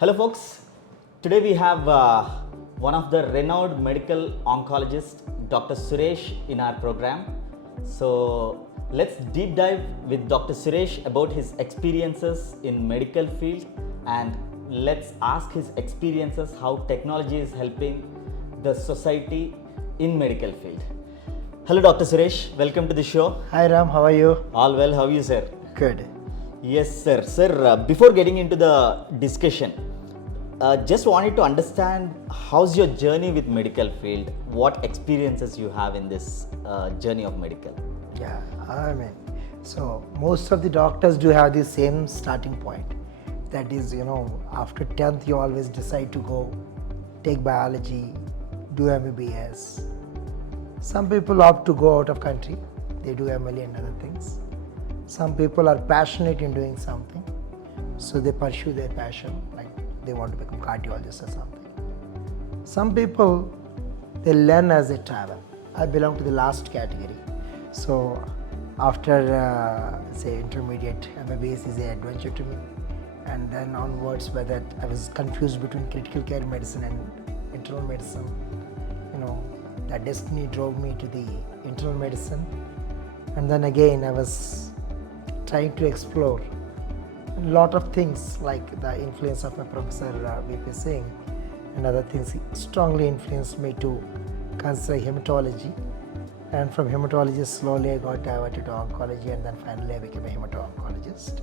Hello folks, today we have one of the renowned medical oncologists, Dr. Suresh, in our program. So let's deep dive with Dr. Suresh about his experiences in medical field, and let's ask his experiences how technology is helping the society in medical field. Hello Dr. Suresh, welcome to the show. Hi Ram, how are you? All well, how are you sir? Good. Yes sir. Sir, before getting into the discussion, just wanted to understand how's your journey with medical field, what experiences you have in this journey of medical. Yeah, so most of the doctors do have the same starting point. That is, after 10th you always decide to go take biology, do MBBS. Some people opt to go out of country, they do MLA and other things. Some people are passionate in doing something, so they pursue their passion, like they want to become cardiologists or something. Some people, they learn as they travel. I belong to the last category. So after say intermediate, MBBS is an adventure to me, and then onwards by that I was confused between critical care medicine and internal medicine. That destiny drove me to the internal medicine, and then again I was trying to explore a lot of things, like the influence of my professor V.P. Singh and other things strongly influenced me to consider hematology, and from hematology slowly I got diverted to oncology, and then finally I became a hemato-oncologist.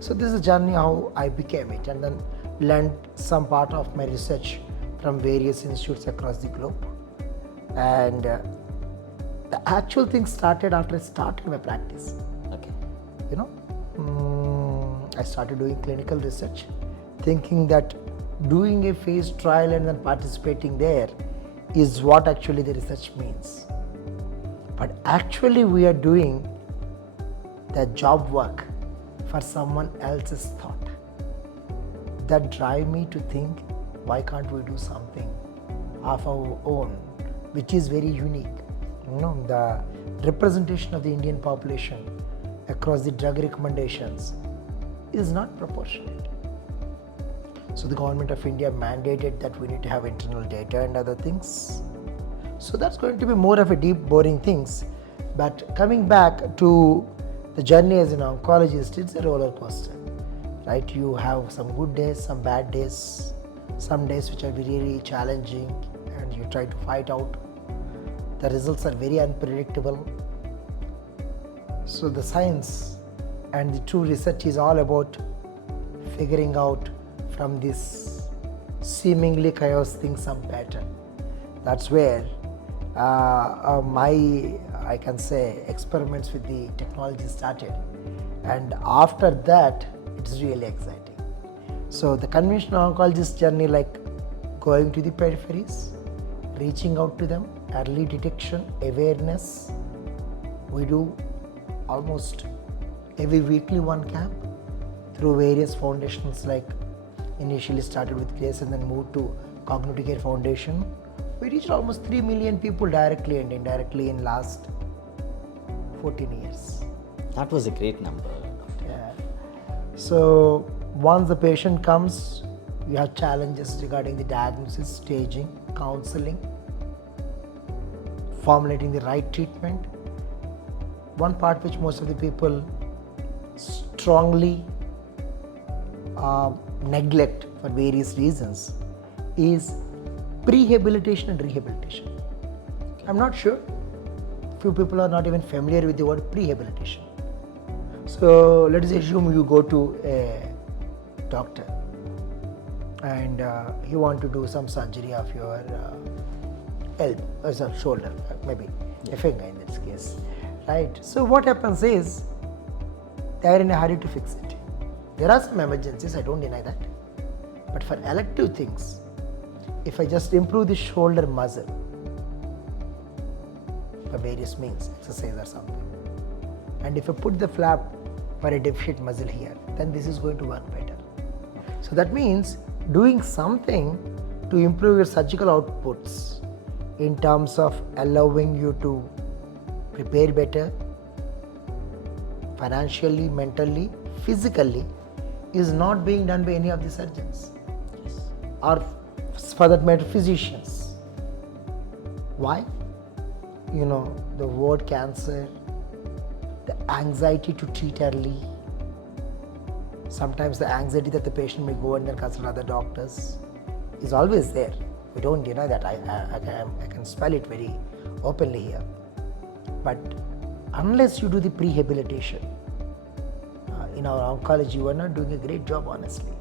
So this is a journey how I became it, and then learned some part of my research from various institutes across the globe. And the actual thing started after I started my practice. Okay. I started doing clinical research, thinking that doing a phase trial and then participating there is what actually the research means. But actually we are doing the job work for someone else's thought. That drive me to think, why can't we do something of our own, which is very unique. The representation of the Indian population across the drug recommendations is not proportionate. So the government of India mandated that we need to have internal data and other things. So that's going to be more of a deep, boring things. But coming back to the journey as an oncologist, it's a roller coaster, right? You have some good days, some bad days, some days which are really challenging, and you try to fight out. The results are very unpredictable. So the science and the true research is all about figuring out from this seemingly chaos thing some pattern. That's where my, I can say, experiments with the technology started. And after that, it's really exciting. So the conventional oncologist journey, like going to the peripheries, reaching out to them, early detection, awareness. We do almost every weekly one camp through various foundations, like initially started with CRACE and then moved to Cognitive Care Foundation. We reached almost 3 million people directly and indirectly in last 14 years. That was a great number. Yeah. So once the patient comes, we have challenges regarding the diagnosis, staging, counseling, formulating the right treatment. One part which most of the people strongly neglect for various reasons is prehabilitation and rehabilitation. I'm not sure. Few people are not even familiar with the word prehabilitation. So let us assume you go to a doctor and you want to do some surgery of your elbow, shoulder, maybe a finger in this case, right? So what happens is they are in a hurry to fix it. There are some emergencies, I don't deny that. But for elective things, if I just improve the shoulder muscle by various means, exercise or something, and if I put the flap for a deficient muscle here, then this is going to work better. So that means doing something to improve your surgical outputs in terms of allowing you to prepare better financially, mentally, physically, is not being done by any of the surgeons. or for that matter physicians. Why? The word cancer, the anxiety to treat early, sometimes the anxiety that the patient may go and then consult other doctors is always there. We don't deny that. I can spell it very openly here. But unless you do the prehabilitation, in our oncology, we are not doing a great job, honestly.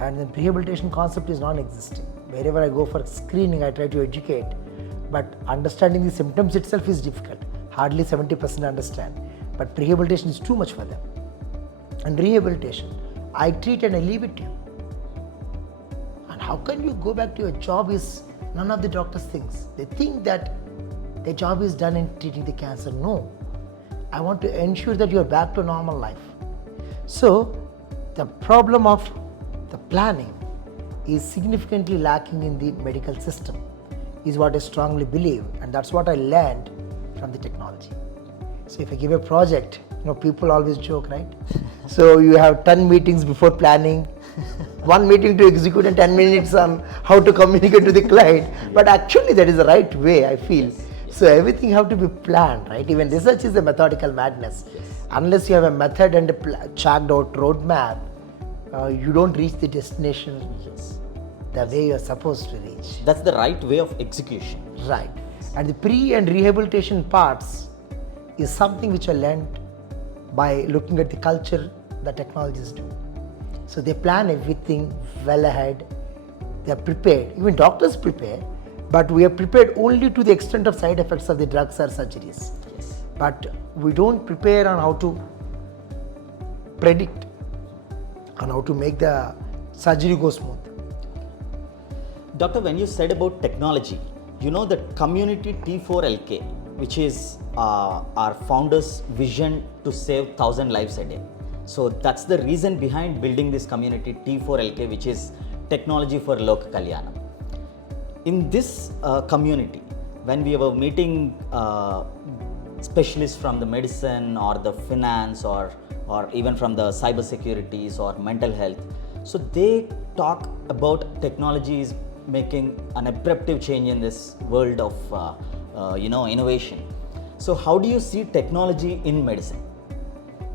And the prehabilitation concept is non-existing. Wherever I go for screening, I try to educate, but understanding the symptoms itself is difficult. Hardly 70% understand. But prehabilitation is too much for them. And rehabilitation, I treat and I leave it to you. And how can you go back to your job is none of the doctors thinks. They think that their job is done in treating the cancer. No. I want to ensure that you are back to normal life. So, the problem of the planning is significantly lacking in the medical system, is what I strongly believe, and that's what I learned from the technology. So if I give a project, people always joke, right? So you have 10 meetings before planning, 1 meeting to execute and 10 minutes on how to communicate to the client. But actually that is the right way, I feel. So everything have to be planned, right? Even research is a methodical madness. Unless you have a method and a chalked out roadmap, you don't reach the destination the way you are supposed to reach. That's the right way of execution. Right. And the pre and rehabilitation parts is something which I learned by looking at the culture that technologists do. So they plan everything well ahead. They are prepared. Even doctors prepare, but we are prepared only to the extent of side effects of the drugs or surgeries. Yes. But we don't prepare on how to predict, on how to make the surgery go smooth. Doctor, when you said about technology, the community T4Lk, which is our founder's vision to save 1,000 lives a day. So that's the reason behind building this community T4Lk, which is technology for Lok Kalyanam. In this community, when we were meeting specialists from the medicine or the finance or even from the cyber securities or mental health, so they talk about technology is making an abrupt change in this world of innovation. So how do you see technology in medicine?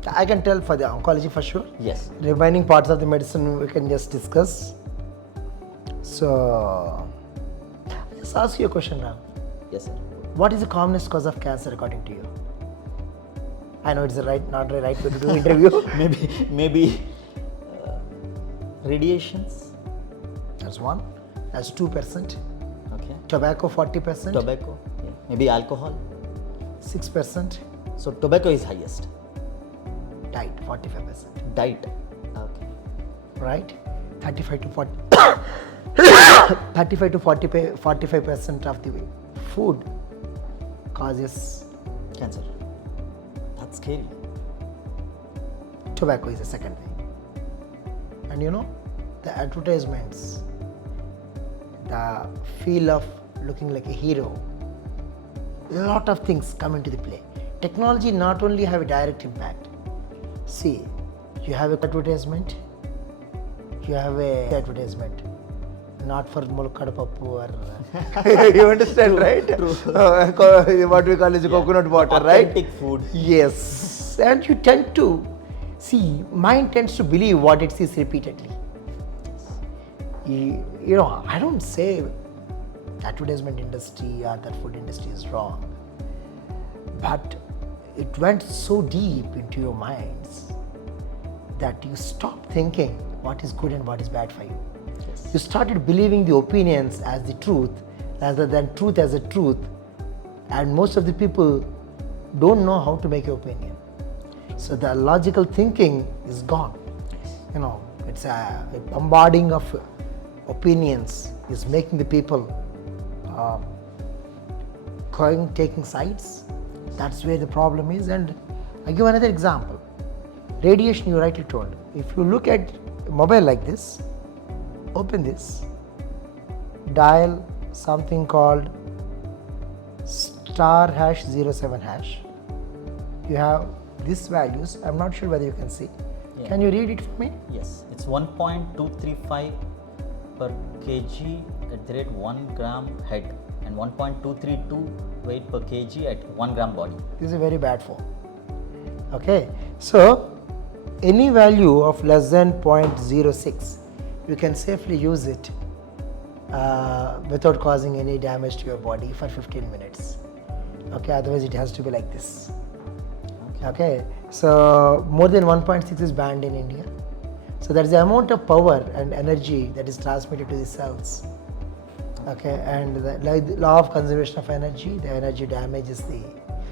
I can tell for the oncology for sure. Yes. Remaining parts of the medicine we can just discuss. So, I'll just ask you a question now. Yes, sir. What is the commonest cause of cancer according to you? I know it's not the right way to do interview. maybe radiations. That's one. That's 2%. Okay. Tobacco 40%. Tobacco. Yeah. Maybe alcohol. 6%. So tobacco is highest. Diet 45%. Diet. Okay. Right. 35 to 40. 35 to 45% of the food causes Cancer. That's scary. Tobacco is the second thing. And the advertisements, the feel of looking like a hero, a lot of things come into the play. Technology not only have a direct impact. See, you have an advertisement, you have a advertisement, not for Mulkad Pappu or you understand, right? True. What we call is coconut water, Authentic right? food. Yes, and you tend to see, mind tends to believe what it sees repeatedly. I don't say advertisement industry or that food industry is wrong, but it went so deep into your minds that you stopped thinking what is good and what is bad for you. Yes. You started believing the opinions as the truth rather than truth as a truth, and most of the people don't know how to make an opinion. So the logical thinking is gone. It's a bombarding of opinions is making the people taking sides. That's where the problem is. And I give another example. Radiation, you rightly told. If you look at a mobile like this, open this, dial something called *#07#. You have these values. I'm not sure whether you can see. Yeah. Can you read it for me? Yes. It's 1.235 per kg at the rate 1 gram head and 1.232 weight per kg at 1 gram body. This is a very bad form. Okay, so any value of less than 0.06, you can safely use it without causing any damage to your body for 15 minutes. Okay, otherwise it has to be like this. Okay, so more than 1.6 is banned in India. So that's the amount of power and energy that is transmitted to the cells. Okay, and the law of conservation of energy, the energy damages the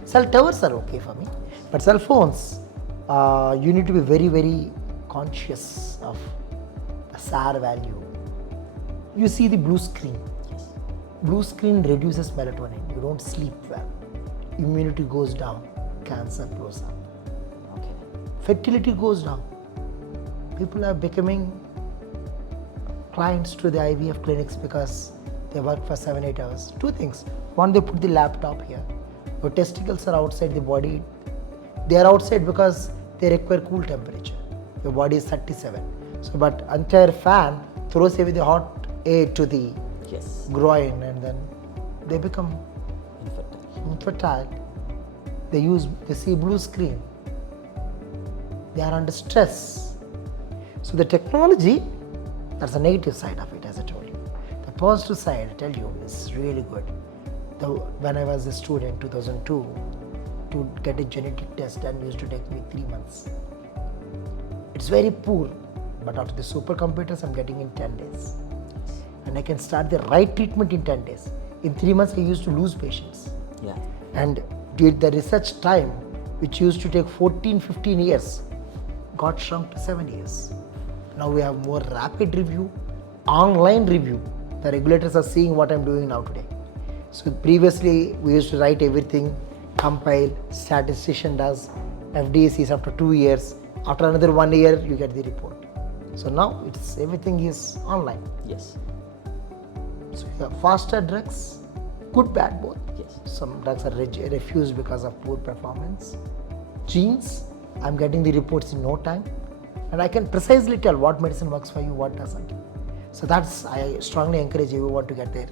cell towers are okay for me, but cell phones, you need to be very, very conscious of the SAR value. You see the blue screen. Blue screen reduces melatonin. You don't sleep well. Immunity goes down. Cancer goes up. Okay. Fertility goes down. People are becoming clients to the IVF clinics because they work for 7-8 hours. Two things. One, they put the laptop here. Your testicles are outside the body. They are outside because they require cool temperature. Your body is 37. So, but entire fan throws away the hot air to the groin, and then they become infertile. They see blue screen. They are under stress. So the technology, that's a negative side of it, as I told you. The positive side, I tell you, is really good. When I was a student, 2002, to get a genetic test done used to take me 3 months. It's very poor, but after the supercomputers, I'm getting in 10 days. And I can start the right treatment in 10 days. In 3 months, I used to lose patients. Yeah. And did the research time, which used to take 14-15 years, got shrunk to 7 years. Now we have more rapid review, online review. The regulators are seeing what I'm doing now today. So previously we used to write everything, compile, statistician does, FDA sees after 2 years, after another 1 year you get the report. So now everything is online. Yes. So you have faster drugs, good, bad, both. Yes. Some drugs are refused because of poor performance. Genes, I'm getting the reports in no time, and I can precisely tell what medicine works for you, what doesn't. So I strongly encourage everyone to get their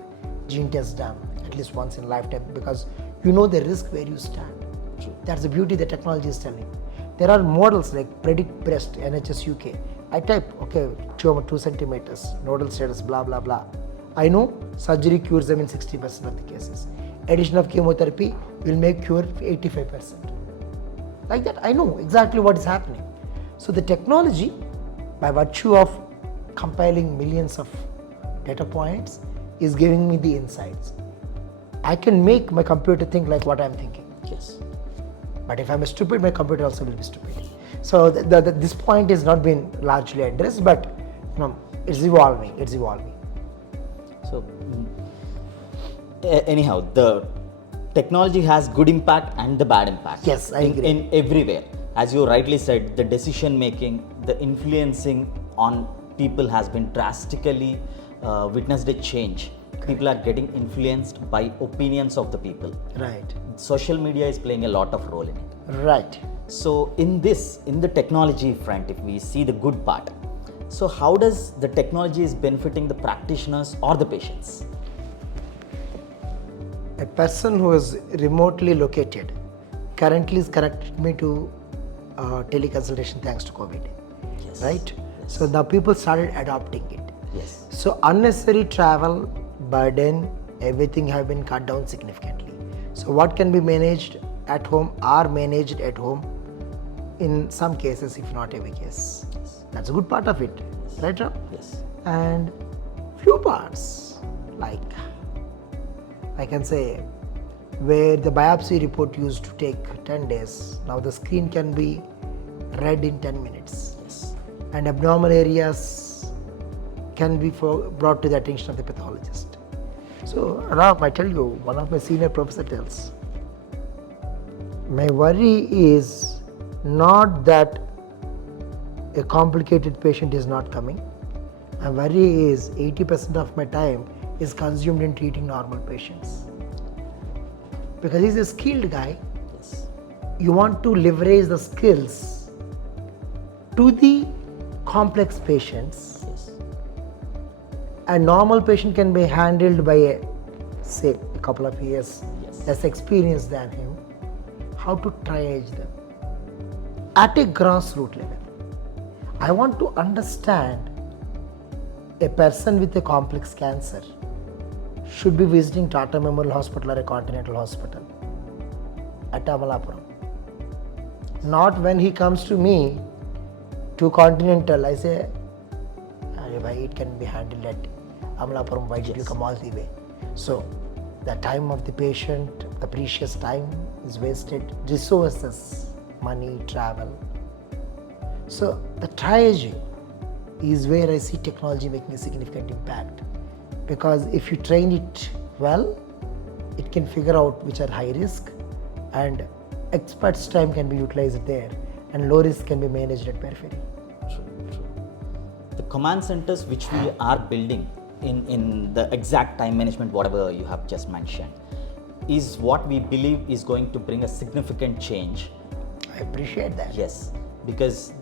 gene test done at least once in lifetime, because you know the risk where you stand. True. That's the beauty the technology is telling. There are models like Predict Breast, NHS UK. I type, okay, tumor 2 centimeters, nodal status, blah, blah, blah. I know surgery cures them in 60% of the cases. Addition of chemotherapy will make cure 85%. Like that, I know exactly what is happening. So the technology, by virtue of compiling millions of data points, is giving me the insights. I can make my computer think like what I'm thinking. Yes. But if I'm stupid, my computer also will be stupid. So this point has not been largely addressed, but it's evolving. It's evolving. So anyhow, the technology has good impact and the bad impact. Yes, I agree. In everywhere. As you rightly said, the decision making, the influencing on people has been drastically witnessed a change. People are getting influenced by opinions of the people. Right. Social media is playing a lot of role in it. Right. So in the technology front, if we see the good part, so how does the technology is benefiting the practitioners or the patients? A person who is remotely located currently is connected me to teleconsultation thanks to COVID. Yes. Right? Yes. So now people started adopting it. Yes. So unnecessary travel, burden, everything have been cut down significantly. So what can be managed at home are managed at home in some cases, if not every case. Yes. That's a good part of it, right, Ram? Yes. And few parts, like I can say, where the biopsy report used to take 10 days, now the screen can be read in 10 minutes. Yes. And abnormal areas can be brought to the attention of the pathologist. So Ram, I tell you, one of my senior professor tells, my worry is not that a complicated patient is not coming. My worry is 80% of my time is consumed in treating normal patients. Because he's a skilled guy, Yes. you want to leverage the skills to the complex patients. Yes. A normal patient can be handled by say a couple of years Yes. less experienced than him. How to triage them at a grassroots level. I want to understand a person with a complex cancer should be visiting Tata Memorial Hospital or a Continental Hospital at Amalapuram. Not when he comes to me to Continental, I say, "Arey bhai, it can be handled at Amalapuram, why did you come all the way?" So, the time of the patient, the precious time is wasted, resources, money, travel. So, the triaging is where I see technology making a significant impact, because if you train it well, it can figure out which are high risk, and experts' time can be utilized there, and low risk can be managed at periphery. True. The command centers which we are building in the exact time management, whatever you have just mentioned, is what we believe is going to bring a significant change. I appreciate that. Yes, because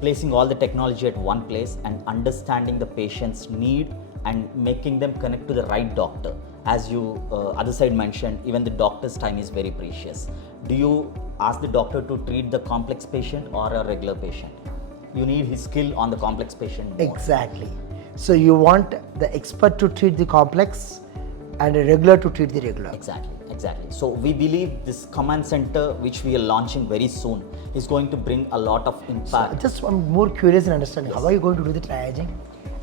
placing all the technology at one place and understanding the patient's need and making them connect to the right doctor. As you other side mentioned, even the doctor's time is very precious. Do you ask the doctor to treat the complex patient or a regular patient? You need his skill on the complex patient more. Exactly. So you want the expert to treat the complex and a regular to treat the regular. Exactly. So we believe this command center, which we are launching very soon, is going to bring a lot of impact. I'm more curious in understanding how are you going to do the triaging?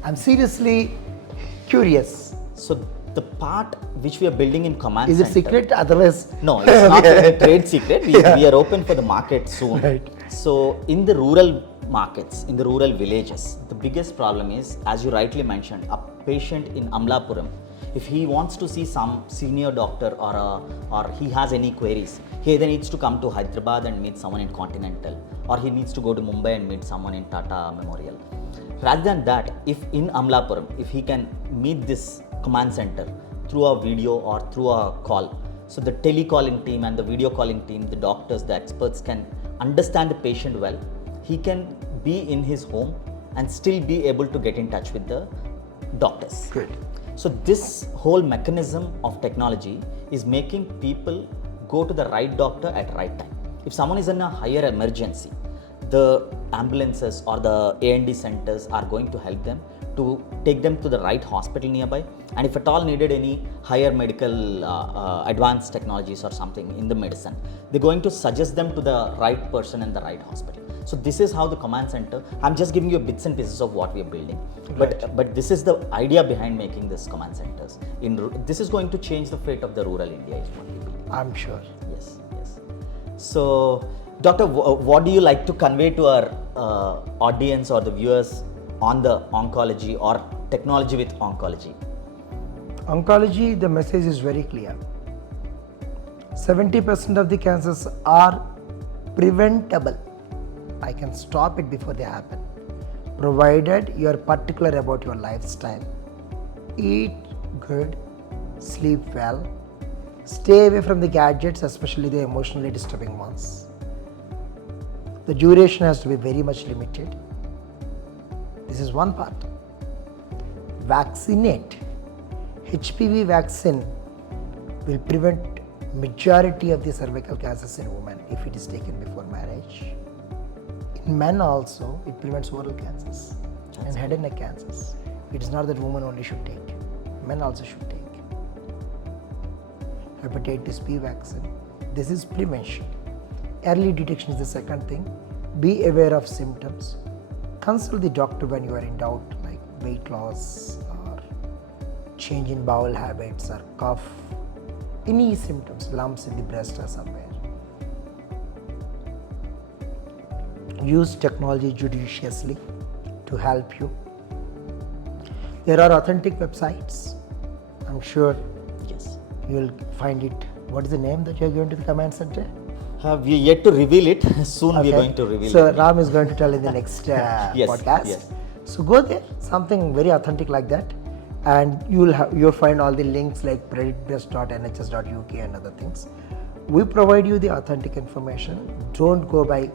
I'm seriously curious. So the part which we are building in command Is center. it secret? Otherwise, No, it's not a trade secret. We are open for the market soon. Right. So in the rural markets, in the rural villages, the biggest problem is, as you rightly mentioned, a patient in Amlapuram, if he wants to see some senior doctor or he has any queries, he either needs to come to Hyderabad and meet someone in Continental, or he needs to go to Mumbai and meet someone in Tata Memorial. Rather than that, if in Amlapuram, if he can meet this command center through a video or through a call, so the telecalling team and the video calling team, the doctors, the experts can understand the patient well. He can be in his home and still be able to get in touch with the doctors. Good. So this whole mechanism of technology is making people go to the right doctor at right time. If someone is in a higher emergency, the ambulances or the A&D centers are going to help them to take them to the right hospital nearby, and if at all needed any higher medical advanced technologies or something in the medicine, they're going to suggest them to the right person in the right hospital. So this is how the command center, I'm just giving you bits and pieces of what we are building, but this is the idea behind making this command centers. This is going to change the fate of the rural India, is what we believe. I'm sure. Yes. So doctor, what do you like to convey to our audience or the viewers on the oncology or technology with oncology? Oncology, the message is very clear. 70% of the cancers are preventable. I can stop it before they happen, provided you are particular about your lifestyle. Eat good, sleep well, stay away from the gadgets, especially the emotionally disturbing ones. The duration has to be very much limited. This is one part. Vaccinate. HPV vaccine will prevent majority of the cervical cancers in women if it is taken before marriage. In men also, it prevents oral cancers and head and neck cancers. It is not that women only should take, men also should take. Hepatitis B vaccine. This is prevention. Early detection is the second thing. Be aware of symptoms. Consult the doctor when you are in doubt, like weight loss or change in bowel habits or cough, any symptoms, lumps in the breast or somewhere. Use technology judiciously to help you. There are authentic websites. I'm sure Yes. you will find it. What is the name that you are going to the command center? We are yet to reveal it. Soon we are going to reveal So it. Ram is going to tell in the next podcast. Yes. So go there, something very authentic like that, and you'll find all the links like predictbest.nhs.uk and other things. We provide you the authentic information. Don't go by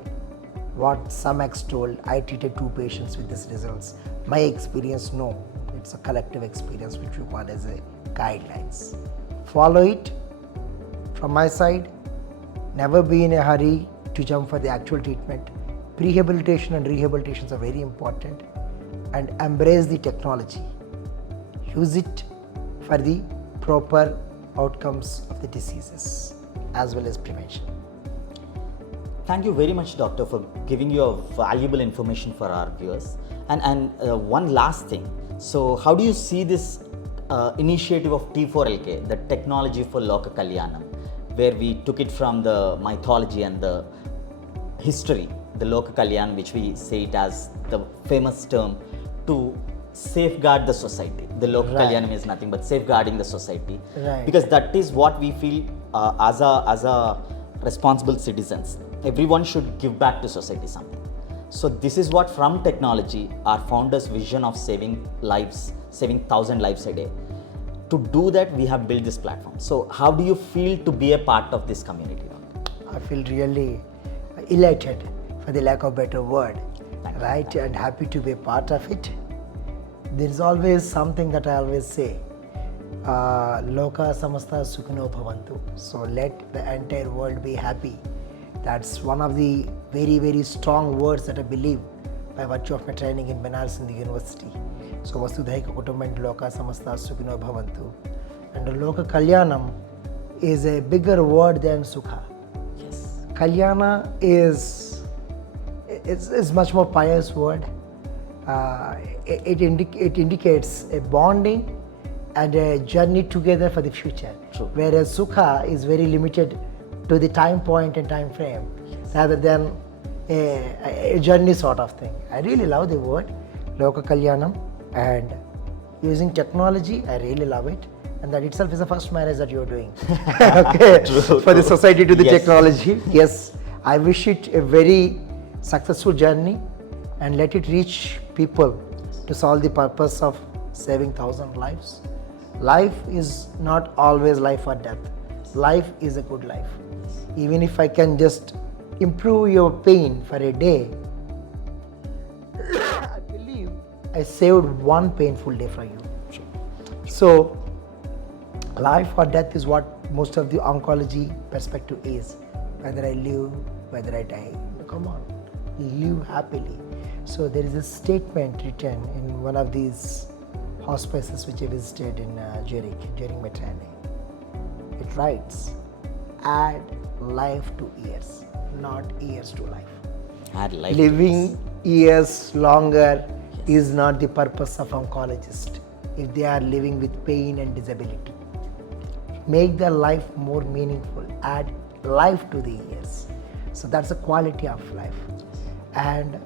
what some ex told. I treated 2 patients with these results. My experience, no. it's a collective experience which we want as a guidelines. Follow it from my side. Never be in a hurry to jump for the actual treatment. Prehabilitation and rehabilitations are very important, and embrace the technology. Use it for the proper outcomes of the diseases as well as prevention. Thank you very much, doctor, for giving your valuable information for our viewers. And one last thing. So, how do you see this initiative of T4Lk, the technology for Loka Kalyanam, where we took it from the mythology and the history, the Loka Kalyan, which we say it as the famous term, to safeguard the society. The Loka Kalyanam is nothing but safeguarding the society, because that is what we feel as a responsible citizens. Everyone should give back to society something. So this is what, from technology, our founder's vision of saving lives, saving 1,000 lives a day. To do that, we have built this platform. So how do you feel to be a part of this community? I feel really elated, for the lack of a better word, right? And happy to be a part of it. There is always something that I always say, Loka samasta sukhino bhavantu. So let the entire world be happy. That's one of the very, very strong words that I believe by virtue of my training in Benares in the university. So Vasudhaika Kutumbam Loka samasta sukhino bhavantu. And Loka Kalyanam is a bigger word than Sukha. Yes. Kalyana is much more pious word. It indicates a bonding and a journey together for the future. True. Whereas Sukha is very limited to the time point and time frame, rather than a journey sort of thing. I really love the word Loka Kalyanam, and using technology, I really love it. And that itself is the first marriage that you're doing. Okay. For the society to the technology. Yes, I wish it a very successful journey, and let it reach people to solve the purpose of saving 1,000 lives. Life is not always life or death. Life is a good life. Even if I can just improve your pain for a day, I believe I saved one painful day for you. So, life or death is what most of the oncology perspective is. Whether I live, whether I die. Come on, live happily. So there is a statement written in one of these hospices which I visited in Zurich during my training. It writes, add life to years, not years to life. Add life. Living years longer is not the purpose of oncologist if they are living with pain and disability. Make their life more meaningful, add life to the years. So that's the quality of life. And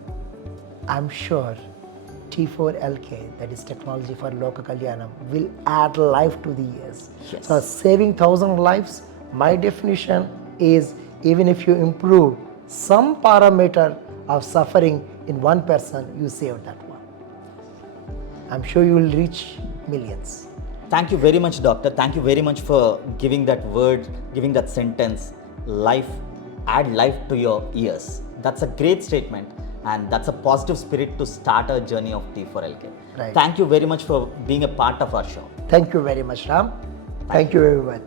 I'm sure T4Lk, that is technology for Loka Kalyanam, will add life to the years. Yes. So saving 1,000 lives, my definition is, even if you improve some parameter of suffering in one person, you save that one. I'm sure you will reach millions. Thank you very much, doctor. Thank you very much for giving that word, giving that sentence, life, add life to your years. That's a great statement, and that's a positive spirit to start our journey of T4Lk. Right. Thank you very much for being a part of our show. Thank you very much, Ram. Thank you very much.